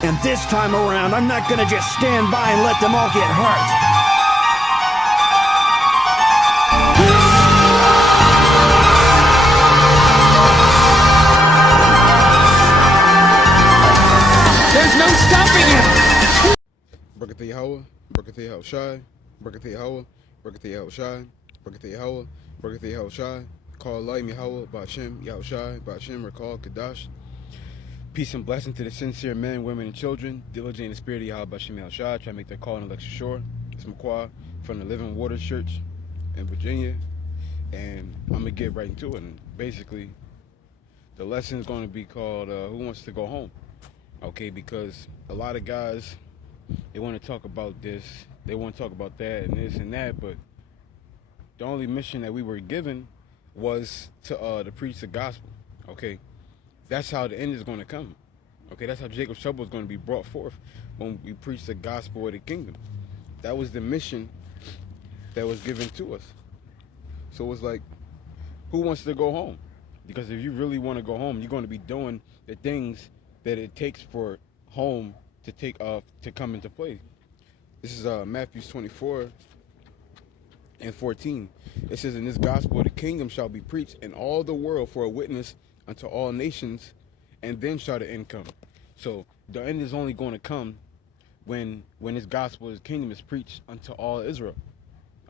And this time around, I'm not gonna just stand by and let them all get hurt. There's no stopping him! Barakatha Yahweh, Barakatha Yahweh Shai, Barakatha Yahweh, Barakatha Yahweh Shai, Barakatha Yahweh, Barakatha Yahweh Shai, call Laim Yahweh, Ba'ashem, Yahweh Shai, Ba'ashem, recall Kadash. Peace and blessing to the sincere men, women, and children, diligent in the spirit of Yahweh, Ba'ashem, Yahweh Shai, try to make their call in election sure. It's Maqua from the Living Waters Church in Virginia, and I'm going to get right into it. And basically, the lesson is going to be called Who Wants to Go Home? Okay, because a lot of guys, they want to talk about this, they want to talk about that and this and that, but the only mission that we were given was to preach the gospel. Okay, that's how the end is going to come. Okay, that's how Jacob's trouble is going to be brought forth when we preach the gospel of the kingdom. That was the mission that was given to us. So it's like, who wants to go home? Because if you really want to go home, you're going to be doing the things that it takes for home to to come into play. This is Matthew 24 and 14. It says, "In this gospel the kingdom shall be preached in all the world for a witness unto all nations, and then shall the end come." So the end is only going to come when this gospel, this kingdom is preached unto all Israel.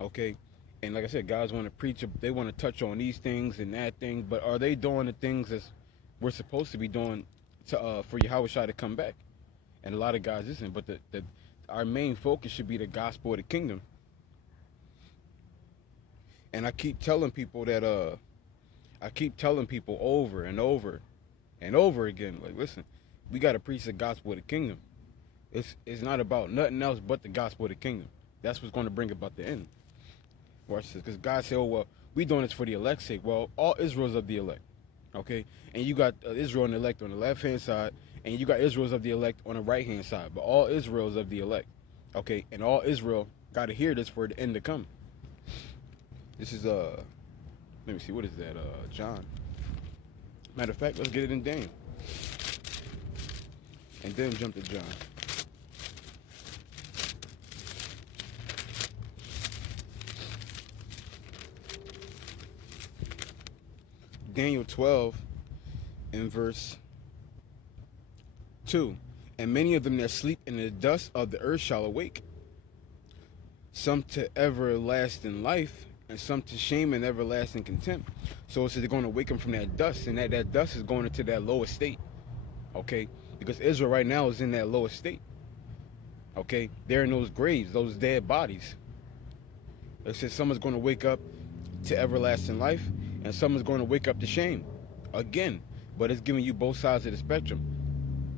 Okay, and like I said, guys want to preach, they want to touch on these things and that thing, but are they doing the things that we're supposed to be doing for Yahweh Shai to come back? And a lot of guys isn't, but our main focus should be the gospel of the kingdom. And I keep telling people that over and over and over again, like, listen, we got to preach the gospel of the kingdom. It's not about nothing else but the gospel of the kingdom. That's what's going to bring about the end. Watch this, because God said, oh, well, we doing this for the elect's sake. Well, all Israel's of the elect, okay? And you got Israel and the elect on the left-hand side, and you got Israel's of the elect on the right-hand side. But all Israel's of the elect, okay? And all Israel got to hear this for the end to come. This is, let me see, what is that, John? Matter of fact, let's get it in Daniel. And then jump to John. Daniel 12 and verse 2. "And many of them that sleep in the dust of the earth shall awake, some to everlasting life, and some to shame and everlasting contempt." So it says they're going to wake them from that dust, and that dust is going into that lowest state. Okay, because Israel right now is in that lowest state. Okay, they're in those graves, those dead bodies. It says someone's going to wake up to everlasting life, and someone's going to wake up to shame again. But it's giving you both sides of the spectrum,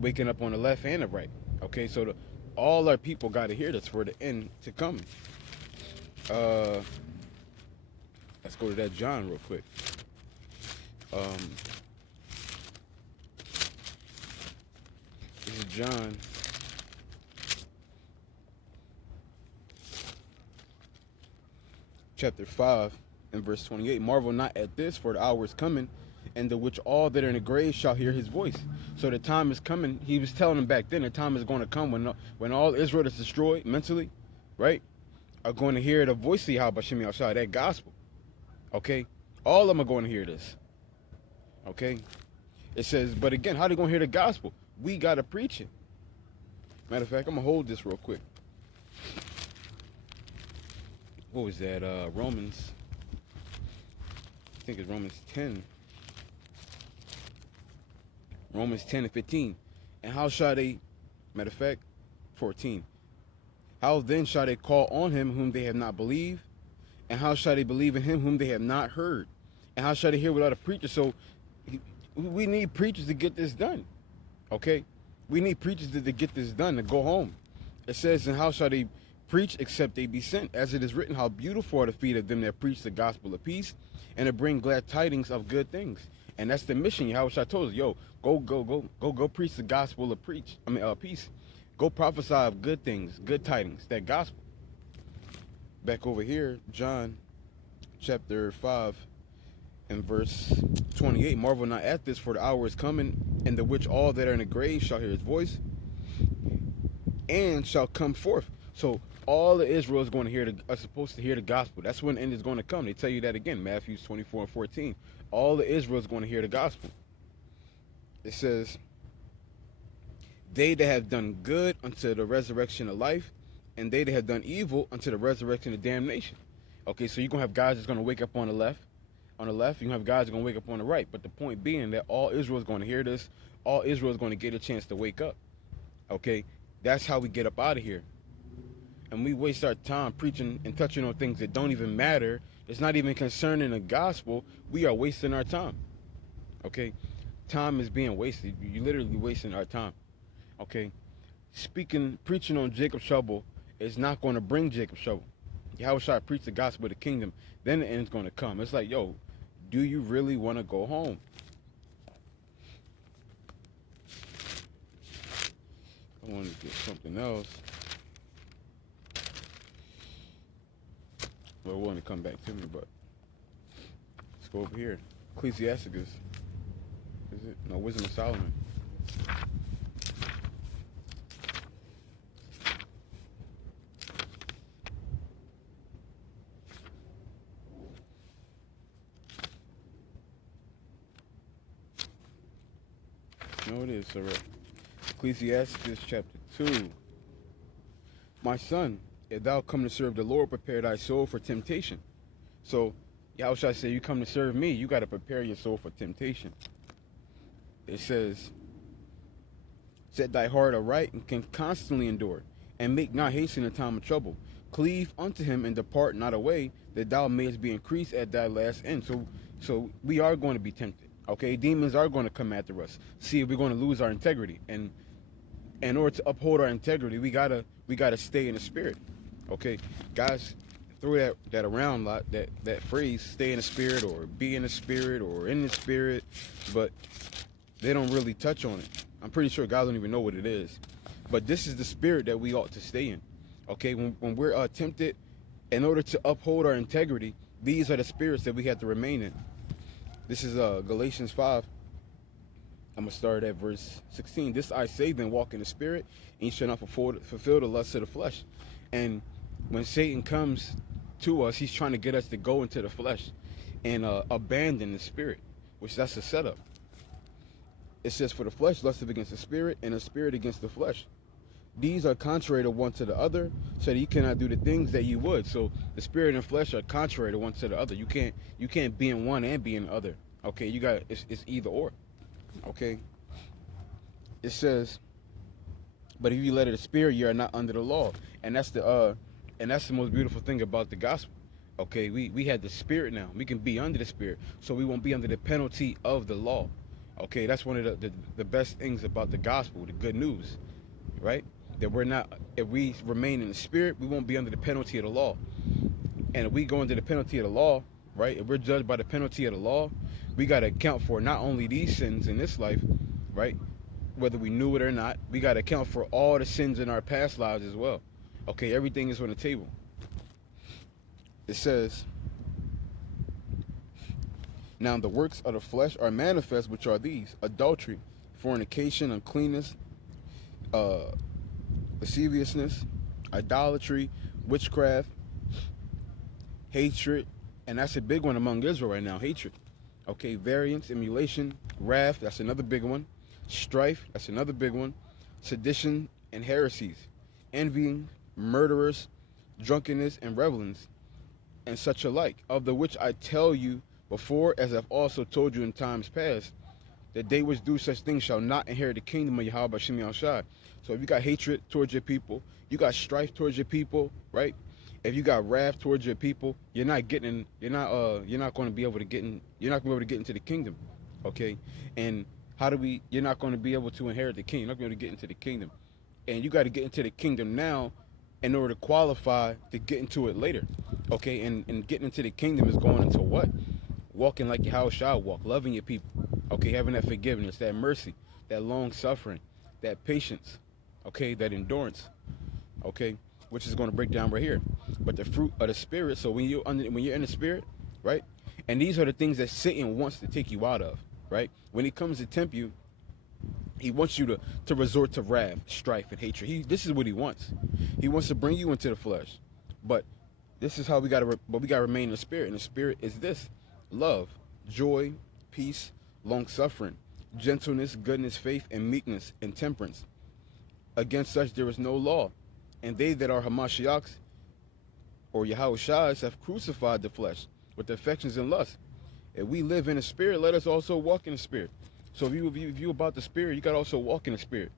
waking up on the left and the right. Okay, so all our people got to hear this for the end to come. Let's go to that John real quick. This is John. Chapter 5 and verse 28. "Marvel not at this, for the hour is coming, and the which all that are in the grave shall hear his voice." So the time is coming. He was telling them back then, the time is going to come when all Israel is destroyed mentally, right, are going to hear the voice of Yahweh B'Shem Yahshua, that gospel. Okay, all of them are going to hear this. Okay, it says, but again, how are they going to hear the gospel? We got to preach it. Matter of fact, I'm going to hold this real quick. What was that? Romans. I think it's Romans 10. Romans 10 and 15. "And how shall they," matter of fact, 14. "How then shall they call on him whom they have not believed? And how shall they believe in him whom they have not heard? And how shall they hear without a preacher?" So we need preachers to get this done. Okay? We need preachers to get this done, to go home. It says, "And how shall they preach except they be sent? As it is written, how beautiful are the feet of them that preach the gospel of peace, and to bring glad tidings of good things." And that's the mission. Yahweh Shai told us, yo, go preach the gospel of peace. Go prophesy of good things, good tidings, that gospel. Back over here, John chapter 5 and verse 28. "Marvel not at this, for the hour is coming, in the which all that are in the grave shall hear his voice, and shall come forth. So all of Israel is going to are supposed to hear the gospel. That's when the end is going to come. They tell you that again, Matthew 24:14. All of Israel is going to hear the gospel. It says, they that have done good unto the resurrection of life, and they that have done evil unto the resurrection of damnation. Okay, so you're going to have guys that's going to wake up on the left. On the left, you're going to have guys that are going to wake up on the right. But the point being that all Israel is going to hear this. All Israel is going to get a chance to wake up. Okay, that's how we get up out of here. And we waste our time preaching and touching on things that don't even matter. It's not even concerning the gospel. We are wasting our time. Okay, time is being wasted. You're literally wasting our time. Okay, preaching on Jacob's trouble is not going to bring Jacob's trouble. How should I preach the gospel of the kingdom? Then the end's going to come. It's like, yo, do you really want to go home? I want to get something else. Well, it want to come back to me, but let's go over here. Ecclesiastes. Is it? No, Wisdom of Solomon. No, it is, sir. Ecclesiastes chapter 2. My son, if thou come to serve the Lord, prepare thy soul for temptation. So, how should I say, you come to serve me, you got to prepare your soul for temptation. It says, set thy heart aright and can constantly endure, and make not haste in the time of trouble. Cleave unto him and depart not away, that thou mayest be increased at thy last end. So we are going to be tempted. Okay, demons are going to come after us. See if we're going to lose our integrity, and in order to uphold our integrity, we gotta stay in the spirit. Okay, guys, throw that around a lot. That phrase, stay in the spirit, or be in the spirit, or in the spirit, but they don't really touch on it. I'm pretty sure guys don't even know what it is. But this is the spirit that we ought to stay in. Okay, when we're tempted, in order to uphold our integrity, these are the spirits that we have to remain in. This is Galatians 5. I'm going to start at verse 16. This I say, then walk in the spirit, and you shall not fulfill the lust of the flesh. And when Satan comes to us, he's trying to get us to go into the flesh and abandon the spirit, which that's a setup. It says, for the flesh lusteth against the spirit, and the spirit against the flesh. These are contrary to one to the other, so that you cannot do the things that you would. So the spirit and flesh are contrary to one to the other. You can't be in one and be in the other. Okay, it's either or. Okay. It says, but if you let it the spirit, you are not under the law. And that's the most beautiful thing about the gospel. Okay, we have the spirit now. We can be under the spirit, so we won't be under the penalty of the law. Okay, that's one of the best things about the gospel, the good news, right? That we're not, if we remain in the spirit, we won't be under the penalty of the law. And if we go under the penalty of the law, right, if we're judged by the penalty of the law, we got to account for not only these sins in this life, right, whether we knew it or not, we got to account for all the sins in our past lives as well. Okay, everything is on the table. It says, now the works of the flesh are manifest, which are these: adultery, fornication, uncleanness, lasciviousness, idolatry, witchcraft, hatred, and that's a big one among Israel right now, hatred. Okay, variance, emulation, wrath, that's another big one. Strife, that's another big one. Sedition and heresies, envying, murderers, drunkenness, and revelings, and such alike, of the which I tell you before, as I've also told you in times past, that they which do such things shall not inherit the kingdom of Yahweh Shem Yahushua. So if you got hatred towards your people, you got strife towards your people, right? If you got wrath towards your people, you're not going to be able to get into the kingdom. Okay? And you're not going to be able to inherit the kingdom. You're not going to get into the kingdom. And you got to get into the kingdom now in order to qualify to get into it later. Okay? And getting into the kingdom is going into what? Walking like Yahushua walk, loving your people. Okay? Having that forgiveness, that mercy, that long suffering, that patience. Okay? That endurance. Okay? Which is going to break down right here. But the fruit of the spirit, so when you're in the spirit, right? And these are the things that Satan wants to take you out of, right? When he comes to tempt you, He wants you to resort to wrath, strife, and hatred. This is what he wants. He wants to bring you into the flesh. But this is how we gotta remain in the spirit. And the spirit is this: love, joy, peace, long suffering, gentleness, goodness, faith, and meekness, and temperance. Against such there is no law. And they that are Hamashiachs, or Yahushais, have crucified the flesh with the affections and lusts. If we live in the spirit, let us also walk in the spirit. So if you about the spirit, you gotta also walk in the spirit.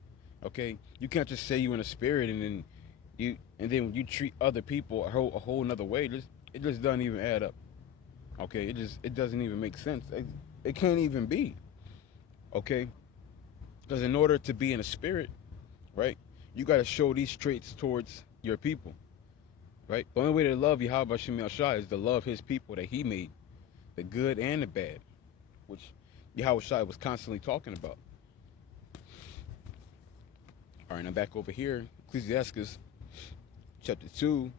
Okay? You can't just say you in the spirit and then when you treat other people a whole nother way. It just doesn't even add up. Okay? It doesn't even make sense. It can't even be. Okay? Because in order to be in the spirit, right, you gotta show these traits towards your people. Right? The only way to love Yahweh Shem Yahshua is to love his people that he made, the good and the bad, which Yahweh Shai was constantly talking about. All right, now back over here, Ecclesiastes chapter 2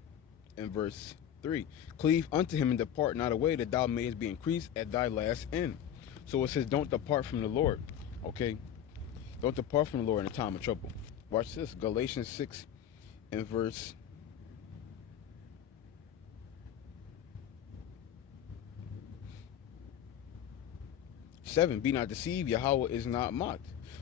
and verse 3. Cleave unto him and depart not away, that thou mayest be increased at thy last end. So it says, don't depart from the Lord. Okay? Don't depart from the Lord in a time of trouble. Watch this. Galatians 6 and verse 7. Be not deceived, Yahweh is not mocked.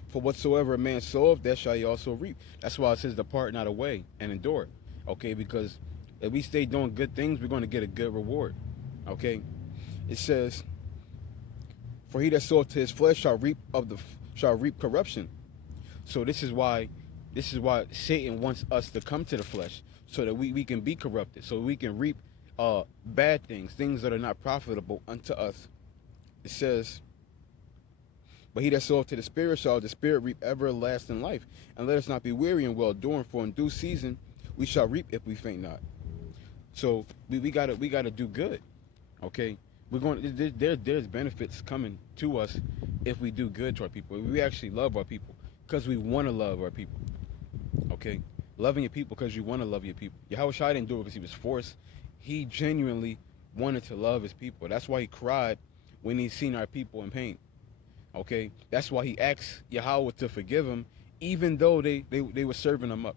For whatsoever a man soweth, that shall he also reap. That's why it says, depart not away and endure. Okay, because if we stay doing good things, we're going to get a good reward. Okay, it says, for he that soweth to his flesh shall reap corruption. So this is why Satan wants us to come to the flesh, so that we can be corrupted, so we can reap bad things that are not profitable unto us. It says, but he that soweth to the spirit shall the spirit reap everlasting life. And let us not be weary in well doing, for in due season we shall reap if we faint not. So we gotta do good. Okay, we're going. There's benefits coming to us if we do good to our people. We actually love our people because we want to love our people. Okay, loving your people because you want to love your people. Yahweh Shai didn't do it because he was forced. He genuinely wanted to love his people. That's why he cried when he seen our people in pain. Okay, that's why he asked Yahweh to forgive him, even though they were serving him up.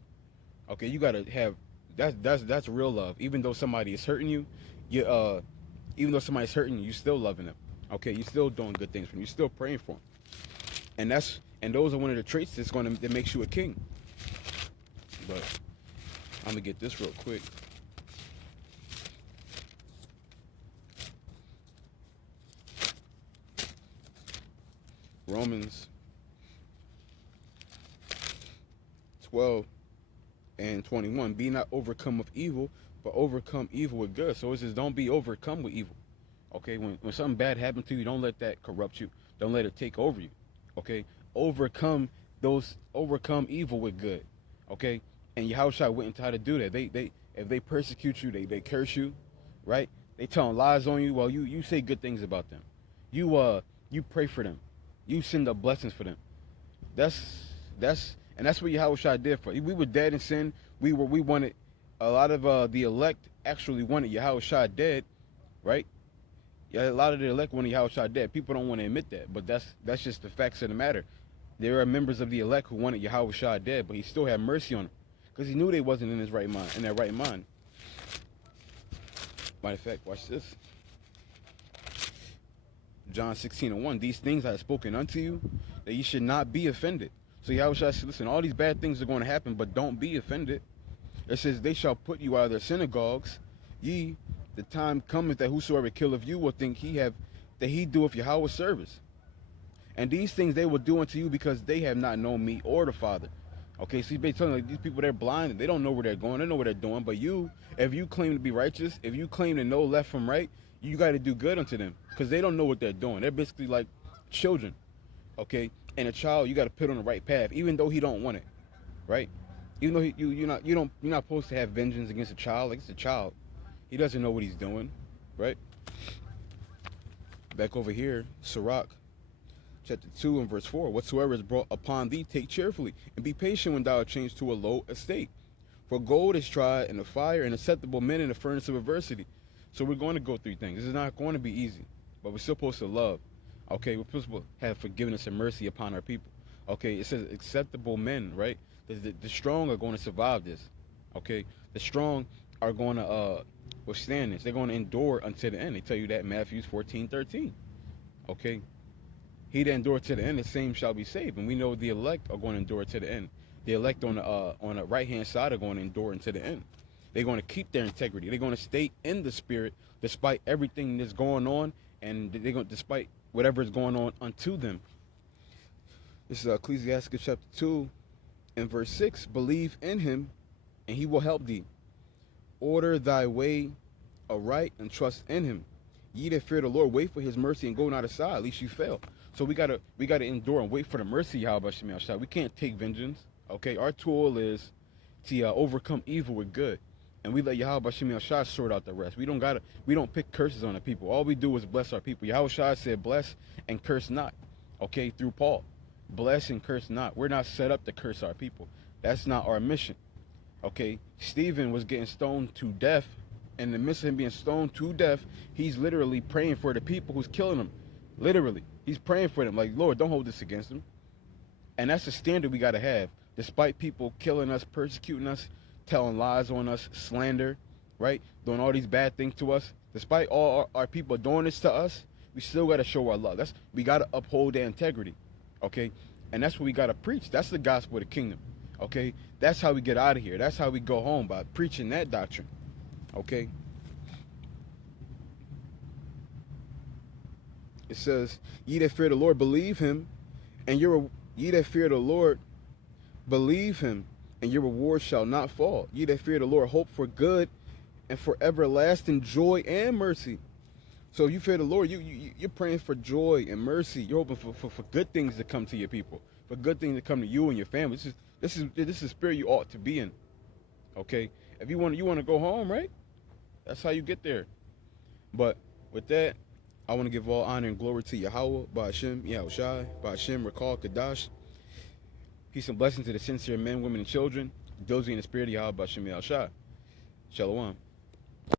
Okay, you gotta have that's real love. Even though somebody is hurting you, even though somebody's hurting you, still loving them. Okay, you're still doing good things for them. You're still praying for them. And those are one of the traits that makes you a king. But I'm gonna get this real quick. Romans 12 and 21. Be not overcome of evil, but overcome evil with good. So it says, don't be overcome with evil. Okay, when something bad happens to you, don't let that corrupt you. Don't let it take over you. Okay, overcome evil with good. Okay, and Yahushua went into how to do that. If they persecute you, they curse you, right? They telling lies on you. Well, you say good things about them. You pray for them. You send up blessings for them. That's what Yahushua did for us. We were dead in sin. We wanted, a lot of the elect actually wanted Yahushua dead, right? Yeah, a lot of the elect wanted Yahushua dead. People don't want to admit that, but that's just the facts of the matter. There are members of the elect who wanted Yahushua dead, but he still had mercy on them because he knew they wasn't in their right mind. Matter of fact, watch this. John 16:1. These things I have spoken unto you, that ye should not be offended. So Yahushua said, listen, all these bad things are going to happen, but don't be offended. It says, they shall put you out of their synagogues. Ye, the time cometh that whosoever killeth you will think that he doeth Yahweh's service. And these things they will do unto you because they have not known me or the Father. Okay, so he's basically telling, like, these people, they're blind. They don't know where they're going. They know what they're doing. But you, if you claim to be righteous, if you claim to know left from right, you got to do good unto them because they don't know what they're doing. They're basically like children. Okay, and a child, you got to put on the right path, even though he don't want it, right? Even though you're not supposed to have vengeance against a child. Like, it's a child. He doesn't know what he's doing, right? Back over here, Sirach, chapter 2 and verse 4. Whatsoever is brought upon thee, take cheerfully, and be patient when thou art changed to a low estate. For gold is tried in the fire, and acceptable men in the furnace of adversity. So we're going to go through things. This is not going to be easy, but we're supposed to love. Okay, we're supposed to have forgiveness and mercy upon our people. Okay, it says acceptable men, right? The strong are going to survive this. Okay, the strong are going to withstand this. They're going to endure until the end. They tell you that in Matthew 14:13. Okay, he that endure to the end, the same shall be saved. And we know the elect are going to endure to the end. The elect on the right hand side are going to endure until the end. They're going to keep their integrity. They're going to stay in the spirit despite everything that's going on, and they're going despite whatever is going on unto them. This is Ecclesiastes chapter 2 and verse 6. Believe in him, and he will help thee. Order thy way aright and trust in him. Ye that fear the Lord, wait for his mercy and go not aside, lest you fail. So we gotta endure and wait for the mercy, Yahweh Shem Shai. We can't take vengeance. Okay, our tool is to overcome evil with good, and we let Yahweh Shem Shai sort out the rest. We don't pick curses on the people. All we do is bless our people. Yahweh Shai said, "Bless and curse not." Okay, through Paul, bless and curse not. We're not set up to curse our people. That's not our mission. Okay, Stephen was getting stoned to death. In the midst of him being stoned to death, he's literally praying for the people who's killing him. Literally, he's praying for them, like, Lord, don't hold this against them. And that's the standard we got to have. Despite people killing us, persecuting us, telling lies on us, slander, right? Doing all these bad things to us. Despite all our people doing this to us, we still got to show our love. We got to uphold their integrity, okay? And that's what we got to preach. That's the gospel of the kingdom, okay? That's how we get out of here. That's how we go home, by preaching that doctrine, okay? It says, ye that fear the Lord, believe him, and ye that fear the Lord, believe him, and your reward shall not fall. Ye that fear the Lord, hope for good and for everlasting joy and mercy. So if you fear the Lord, you're praying for joy and mercy. You're hoping for good things to come to your people, for good things to come to you and your family. This is the spirit you ought to be in. Okay? If you want to go home, right? That's how you get there. But with that, I want to give all honor and glory to Yahweh, Ba'ashem, Yahushai, Ba'ashem, Rakal, Kadash. Peace and blessings to the sincere men, women, and children, those in the spirit of Yahweh, Ba'ashem, Yahushai. Shalom.